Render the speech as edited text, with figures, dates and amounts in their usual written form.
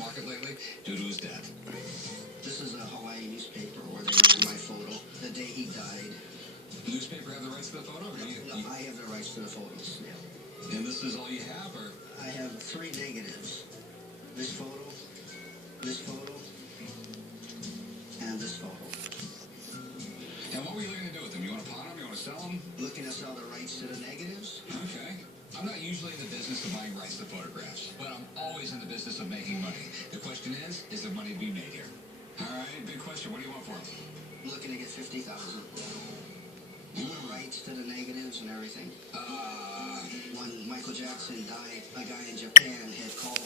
market lately due to his death. This is a Hawaii newspaper where they ran my photo the day he died. The newspaper have the rights to the photo? Or No, I have the rights to the photos, yeah. And this is all you have, or? I have 3 negatives. This photo, and this photo. And what were you looking to do with them? You want to pawn them? You want to sell them? Looking to sell the rights to the negatives. Okay. I'm not usually in the business of buying rights to photographs, but I'm always in the business of making money. The question is there money to be made here? All right, big question. What do you want for them? Looking to get 50,000. The rights to the negatives and everything. When Michael Jackson died, a guy in Japan had called